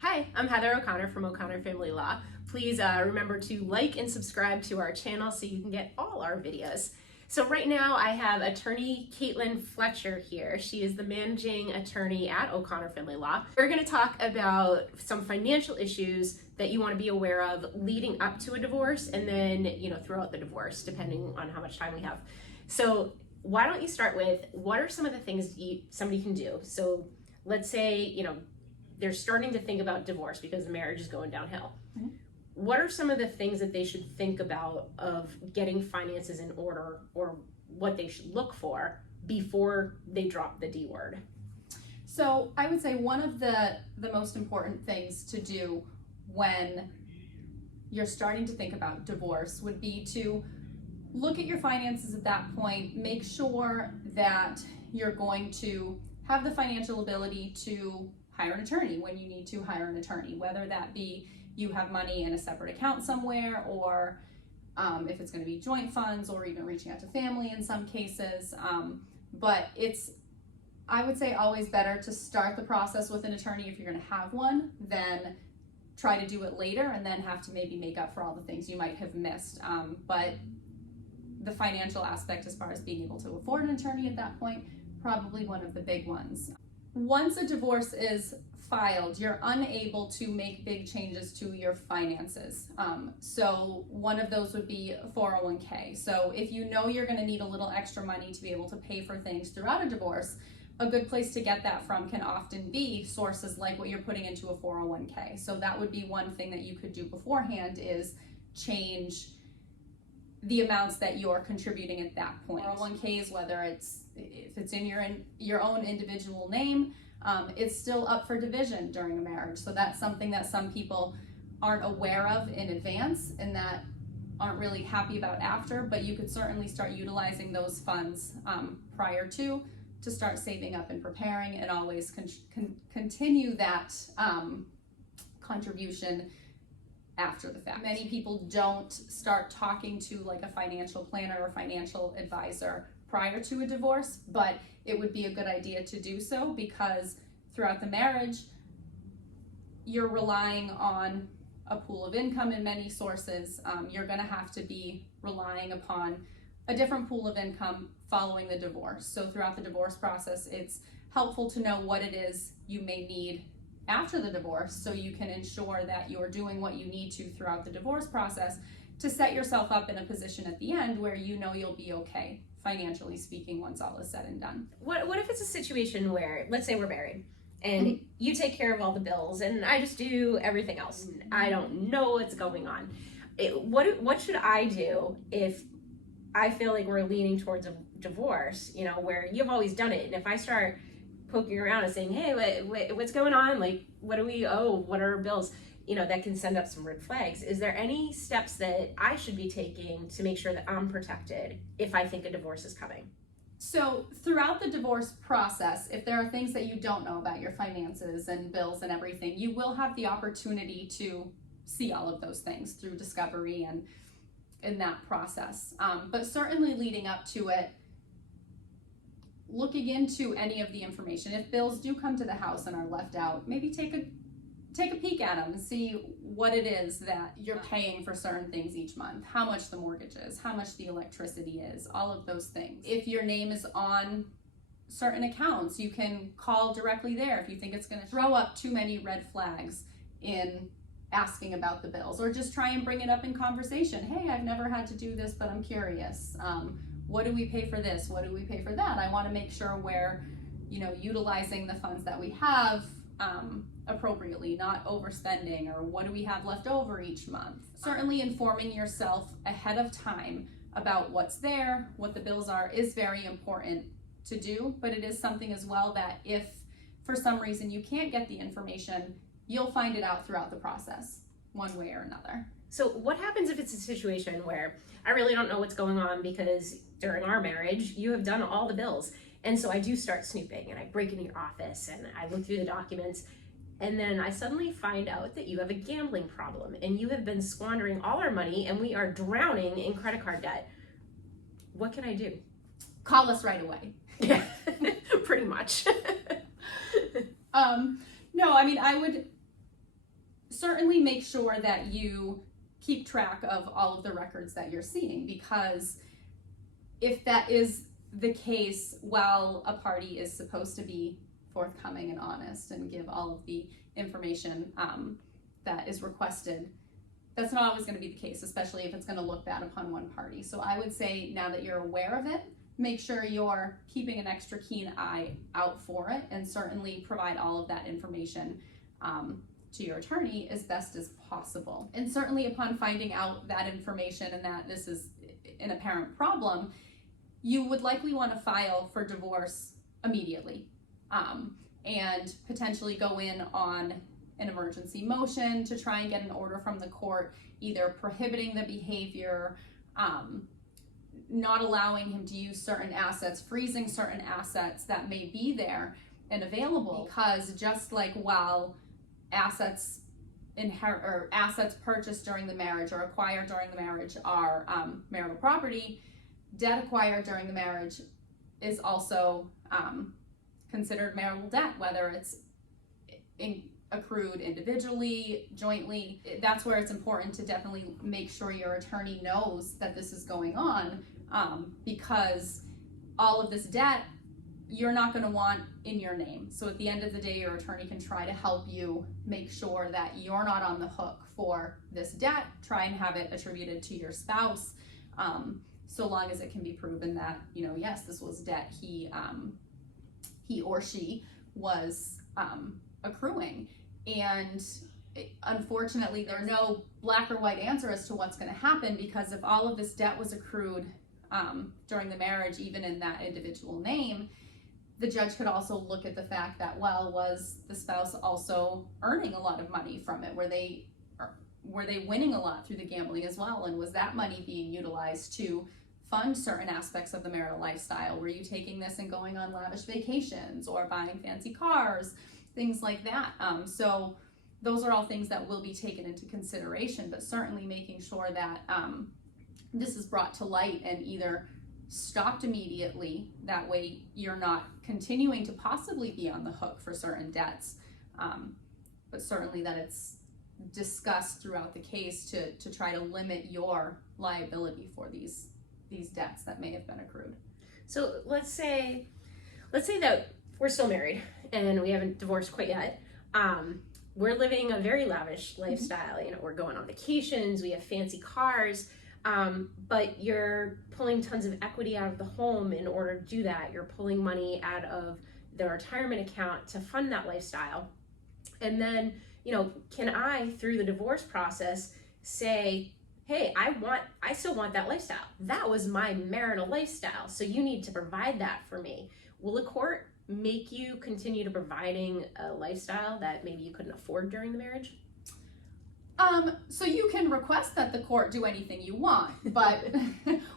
Hi, I'm Heather O'Connor from O'Connor Family Law. Please remember to like and subscribe to our channel so you can get all our videos. So right now I have attorney Fletcher here. She is the managing attorney at O'Connor Family Law. We're going to talk about some financial issues that you want to be aware of leading up to a divorce and then, throughout the divorce, depending on how much time we have. So why don't you start with what are some of the things somebody can do? So let's say, they're starting to think about divorce because the marriage is going downhill. Mm-hmm. What are some of the things that they should think about of getting finances in order, or what they should look for before they drop the D word? So I would say one of the most important things to do when you're starting to think about divorce would be to look at your finances at that point, make sure that you're going to have the financial ability to hire an attorney when you need to hire an attorney, whether that be you have money in a separate account somewhere, or if it's going to be joint funds, or even reaching out to family in some cases. But it's, I would say, always better to start the process with an attorney if you're going to have one, than try to do it later and then have to maybe make up for all the things you might have missed. But the financial aspect, as far as being able to afford an attorney at that point, probably one of the big ones. Once a divorce is filed, you're unable to make big changes to your finances. So one of those would be a 401k. So if you know you're going to need a little extra money to be able to pay for things throughout a divorce, a good place to get that from can often be sources like what you're putting into a 401k. So that would be one thing that you could do beforehand, is change the amounts that you're contributing at that point. 401ks, whether if it's in your own individual name, it's still up for division during a marriage. So that's something that some people aren't aware of in advance and that aren't really happy about after, but you could certainly start utilizing those funds prior to start saving up and preparing, and always continue that contribution after the fact. Many people don't start talking to like a financial planner or financial advisor prior to a divorce, but it would be a good idea to do so, because throughout the marriage, you're relying on a pool of income in many sources. You're going to have to be relying upon a different pool of income following the divorce. So throughout the divorce process, it's helpful to know what it is you may need after the divorce, so you can ensure that you're doing what you need to throughout the divorce process to set yourself up in a position at the end where you know you'll be okay, financially speaking, once all is said and done. What if it's a situation where, let's say we're married, and you take care of all the bills and I just do everything else? I don't know what's going on. What should I do if I feel like we're leaning towards a divorce, where you've always done it, and if I start poking around and saying, hey, what's going on? Like, what do we owe? What are our bills? That can send up some red flags. Is there any steps that I should be taking to make sure that I'm protected if I think a divorce is coming? So throughout the divorce process, if there are things that you don't know about your finances and bills and everything, you will have the opportunity to see all of those things through discovery and in that process. But certainly leading up to it, looking into any of the information. If bills do come to the house and are left out, maybe take a peek at them and see what it is that you're paying for certain things each month, how much the mortgage is, how much the electricity is, all of those things. If your name is on certain accounts, you can call directly there if you think it's going to throw up too many red flags in asking about the bills, or just try and bring it up in conversation. Hey, I've never had to do this, but I'm curious. What do we pay for this? What do we pay for that? I want to make sure we're, utilizing the funds that we have appropriately, not overspending, or what do we have left over each month? Certainly informing yourself ahead of time about what's there, what the bills are, is very important to do, but it is something as well that if for some reason you can't get the information, you'll find it out throughout the process, one way or another. So what happens if it's a situation where I really don't know what's going on because during our marriage, you have done all the bills. And so I do start snooping and I break into your office and I look through the documents, and then I suddenly find out that you have a gambling problem and you have been squandering all our money and we are drowning in credit card debt. What can I do? Call us right away. Yeah, pretty much. No, I mean, I would certainly make sure that you keep track of all of the records that you're seeing, because if that is the case, while a party is supposed to be forthcoming and honest and give all of the information that is requested, that's not always going to be the case, especially if it's going to look bad upon one party. So I would say, now that you're aware of it, make sure you're keeping an extra keen eye out for it, and certainly provide all of that information to your attorney as best as possible. And certainly upon finding out that information and that this is an apparent problem, you would likely want to file for divorce immediately, and potentially go in on an emergency motion to try and get an order from the court, either prohibiting the behavior, not allowing him to use certain assets, freezing certain assets that may be there and available. Because just like while assets assets purchased during the marriage or acquired during the marriage are marital property, debt acquired during the marriage is also considered marital debt, whether it's accrued individually, jointly. That's where it's important to definitely make sure your attorney knows that this is going on, because all of this debt you're not going to want in your name. So at the end of the day, your attorney can try to help you make sure that you're not on the hook for this debt. Try and have it attributed to your spouse, so long as it can be proven that, yes, this was debt he or she was accruing. And unfortunately, there are no black or white answer as to what's going to happen, because if all of this debt was accrued during the marriage, even in that individual name, the judge could also look at the fact that, well, was the spouse also earning a lot of money from it? Were they winning a lot through the gambling as well? And was that money being utilized to fund certain aspects of the marital lifestyle? Were you taking this and going on lavish vacations or buying fancy cars, things like that? So those are all things that will be taken into consideration, but certainly making sure that this is brought to light and either stopped immediately. That way you're not continuing to possibly be on the hook for certain debts, but certainly that it's discussed throughout the case to try to limit your liability for these debts that may have been accrued. So let's say that we're still married and we haven't divorced quite yet. We're living a very lavish lifestyle. We're going on vacations, we have fancy cars, but you're pulling tons of equity out of the home in order to do that. You're pulling money out of the retirement account to fund that lifestyle. And then, can I, through the divorce process, say, hey, I still want that lifestyle. That was my marital lifestyle, so you need to provide that for me. Will a court make you continue to providing a lifestyle that maybe you couldn't afford during the marriage? So you can request that the court do anything you want, but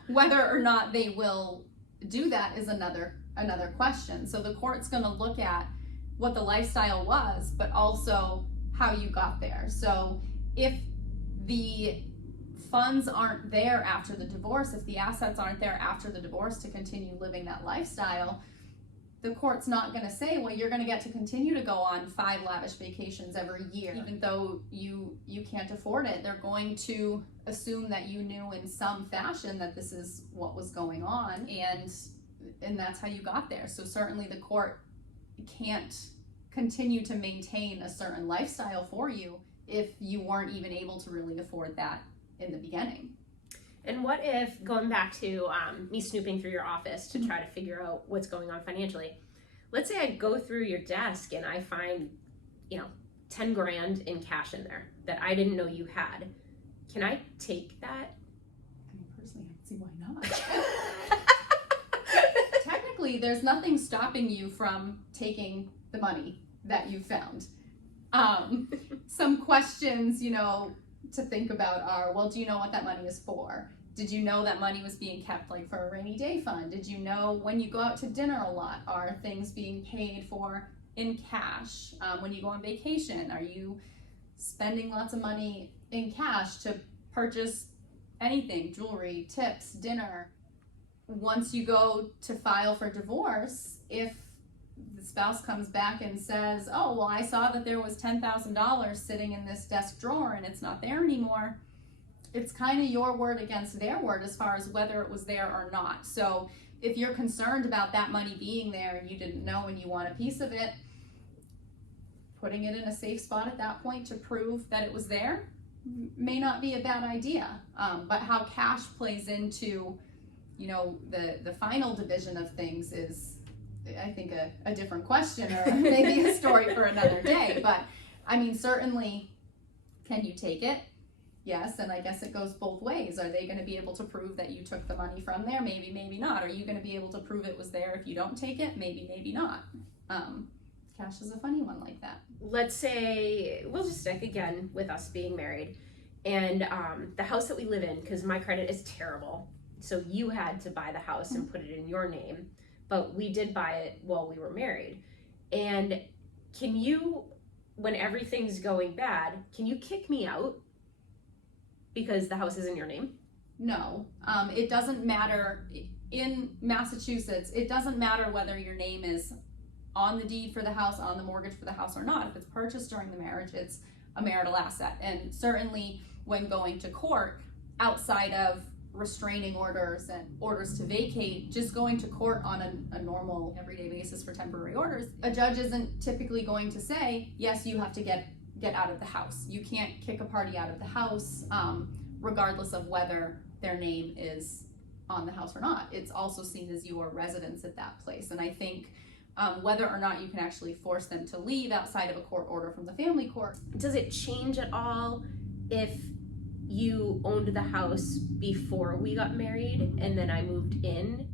whether or not they will do that is another question. So the court's going to look at what the lifestyle was, but also how you got there. So if the funds aren't there after the divorce, if the assets aren't there after the divorce to continue living that lifestyle, the court's not going to say, well, you're going to get to continue to go on 5 lavish vacations every year, even though you can't afford it. They're going to assume that you knew in some fashion that this is what was going on, and that's how you got there. So certainly the court can't continue to maintain a certain lifestyle for you if you weren't even able to really afford that in the beginning. And what if, going back to me snooping through your office to try to figure out what's going on financially, let's say I go through your desk and I find, 10 grand in cash in there that I didn't know you had. Can I take that? I mean, personally, I don't see why not. Technically, there's nothing stopping you from taking the money that you found. Some questions, to think about are, well, do you know what that money is for? Did you know that money was being kept for a rainy day fund? Did you know when you go out to dinner a lot, are things being paid for in cash? When you go on vacation, are you spending lots of money in cash to purchase anything, jewelry, tips, dinner? Once you go to file for divorce, if the spouse comes back and says, oh, well, I saw that there was $10,000 sitting in this desk drawer and it's not there anymore, it's kind of your word against their word as far as whether it was there or not. So if you're concerned about that money being there and you didn't know and you want a piece of it, putting it in a safe spot at that point to prove that it was there may not be a bad idea. But how cash plays into, you know, the final division of things is, I think, a different question, or maybe a story for another day. But I mean, certainly, can you take it? Yes, and I guess it goes both ways. Are they going to be able to prove that you took the money from there? Maybe, maybe not. Are you going to be able to prove it was there if you don't take it? Maybe, maybe not. Cash is a funny one like that. Let's say, we'll just stick again with us being married, and the house that we live in, because my credit is terrible, so you had to buy the house and put it in your name, but we did buy it while we were married. And can you, when everything's going bad, can you kick me out because the house is in your name? No, it doesn't matter. In Massachusetts, it doesn't matter whether your name is on the deed for the house, on the mortgage for the house or not. If it's purchased during the marriage, it's a marital asset. And certainly when going to court, outside of restraining orders and orders to vacate, just going to court on a normal everyday basis for temporary orders, a judge isn't typically going to say, yes, you have to get out of the house. You can't kick a party out of the house, regardless of whether their name is on the house or not. It's also seen as your residence at that place. And I think whether or not you can actually force them to leave outside of a court order from the family court. Does it change at all if you owned the house before we got married and then I moved in?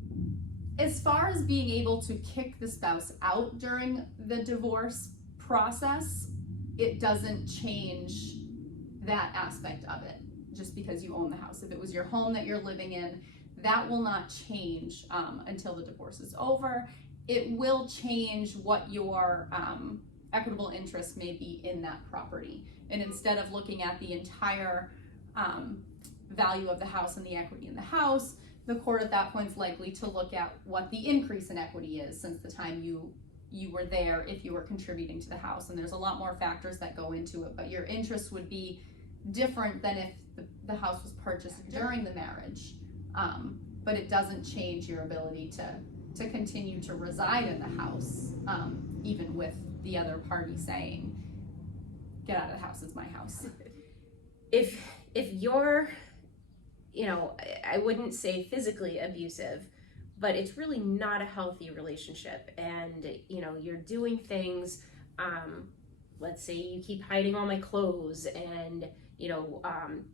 As far as being able to kick the spouse out during the divorce process, it doesn't change that aspect of it just because you own the house. If it was your home that you're living in, that will not change until the divorce is over. It will change what your equitable interest may be in that property. And instead of looking at the entire value of the house and the equity in the house, the court at that point is likely to look at what the increase in equity is since the time you were there, if you were contributing to the house. And there's a lot more factors that go into it, but your interest would be different than if the house was purchased during the marriage. But it doesn't change your ability to continue to reside in the house, even with the other party saying, get out of the house, it's my house. If you're, you know, I wouldn't say physically abusive, but it's really not a healthy relationship, and you know, you're doing things, let's say you keep hiding all my clothes and you know,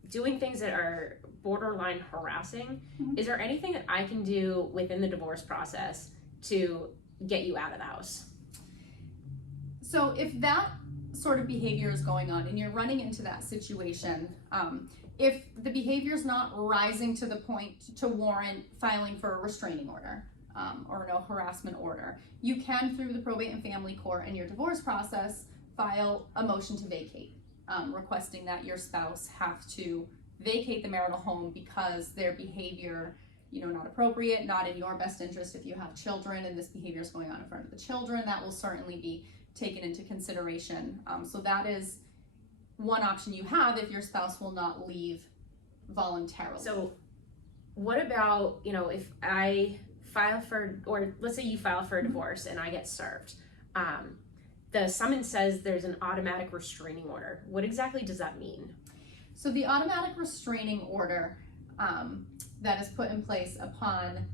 doing things that are borderline harassing, is there anything that I can do within the divorce process to get you out of the house? So if that sort of behavior is going on and you're running into that situation, if the behavior is not rising to the point to warrant filing for a restraining order or no harassment order, you can, through the probate and family court and your divorce process, file a motion to vacate, requesting that your spouse have to vacate the marital home because their behavior, you know, not appropriate, not in your best interest. If you have children and this behavior is going on in front of the children, that will certainly be taken into consideration. So that is one option you have if your spouse will not leave voluntarily. So what about, you know, if I file for, or let's say you file for a divorce and I get served, the summons says there's an automatic restraining order. What exactly does that mean? So the automatic restraining order that is put in place upon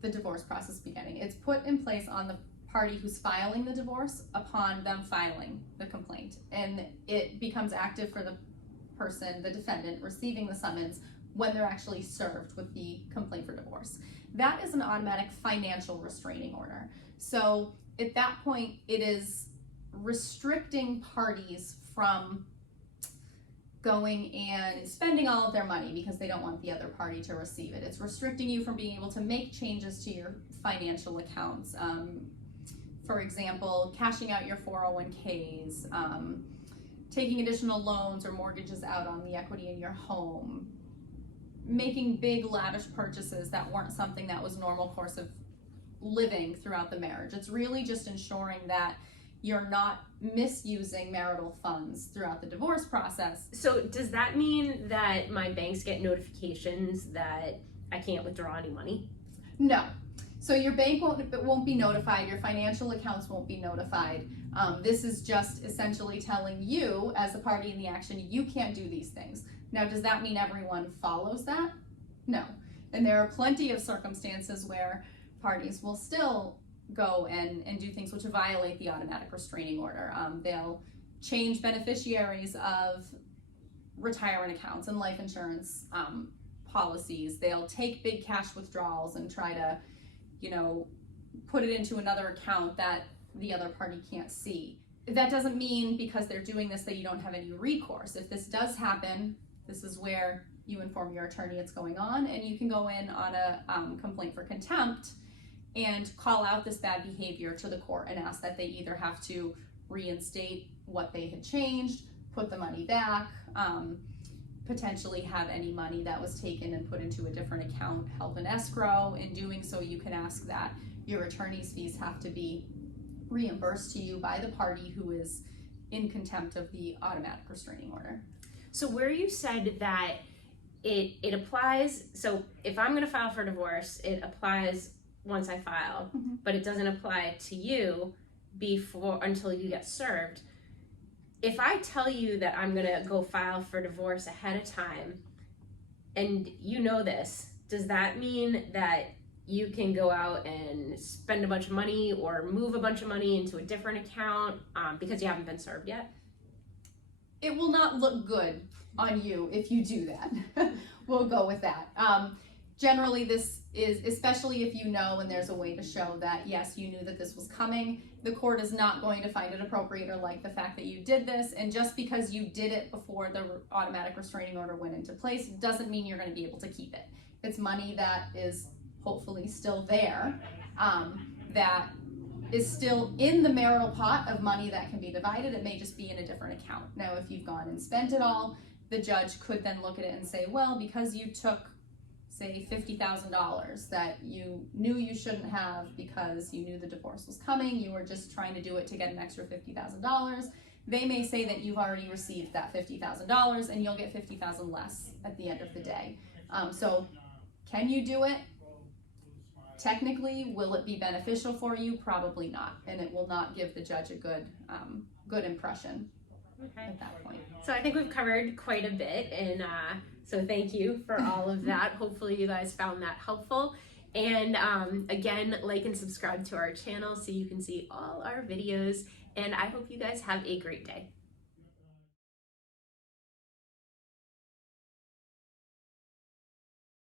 the divorce process beginning, it's put in place on the party who's filing the divorce upon them filing the complaint, and it becomes active for the person, the defendant, receiving the summons when they're actually served with the complaint for divorce. That is an automatic financial restraining order. So at that point, it is restricting parties from going and spending all of their money because they don't want the other party to receive it. It's restricting you from being able to make changes to your financial accounts. For example, cashing out your 401ks, taking additional loans or mortgages out on the equity in your home, making big lavish purchases that weren't something that was normal course of living throughout the marriage. It's really just ensuring that you're not misusing marital funds throughout the divorce process. So does that mean that my banks get notifications that I can't withdraw any money? No. So your bank won't be notified, your financial accounts won't be notified. This is just essentially telling you, as a party in the action, you can't do these things. Now, does that mean everyone follows that? No. And there are plenty of circumstances where parties will still go and do things which violate the automatic restraining order. They'll change beneficiaries of retirement accounts and life insurance policies. They'll take big cash withdrawals and try to, put it into another account that the other party can't see. That doesn't mean because they're doing this that you don't have any recourse. If this does happen, this is where you inform your attorney it's going on, and you can go in on a complaint for contempt and call out this bad behavior to the court and ask that they either have to reinstate what they had changed, put the money back, potentially have any money that was taken and put into a different account held in escrow. In doing so, you can ask that your attorney's fees have to be reimbursed to you by the party who is in contempt of the automatic restraining order. So where you said that it applies, so if I'm going to file for divorce, it applies once I file, but it doesn't apply to you until you get served. If I tell you that I'm going to go file for divorce ahead of time, and you know this, does that mean that you can go out and spend a bunch of money or move a bunch of money into a different account because you haven't been served yet? It will not look good on you if you do that. We'll go with that. Generally, this is, especially if you know and there's a way to show that, yes, you knew that this was coming, the court is not going to find it appropriate or like the fact that you did this. And just because you did it before the automatic restraining order went into place doesn't mean you're going to be able to keep it. It's money that is hopefully still there, that is still in the marital pot of money that can be divided. It may just be in a different account. Now, if you've gone and spent it all, the judge could then look at it and say, well, because you took, say, $50,000 that you knew you shouldn't have because you knew the divorce was coming, you were just trying to do it to get an extra $50,000, they may say that you've already received that $50,000 and you'll get $50,000 less at the end of the day. So can you do it? Technically, will it be beneficial for you? Probably not, and it will not give the judge a good impression at that point. So I think we've covered quite a bit, and so thank you for all of that. Hopefully you guys found that helpful. And again, like and subscribe to our channel so you can see all our videos, and I hope you guys have a great day.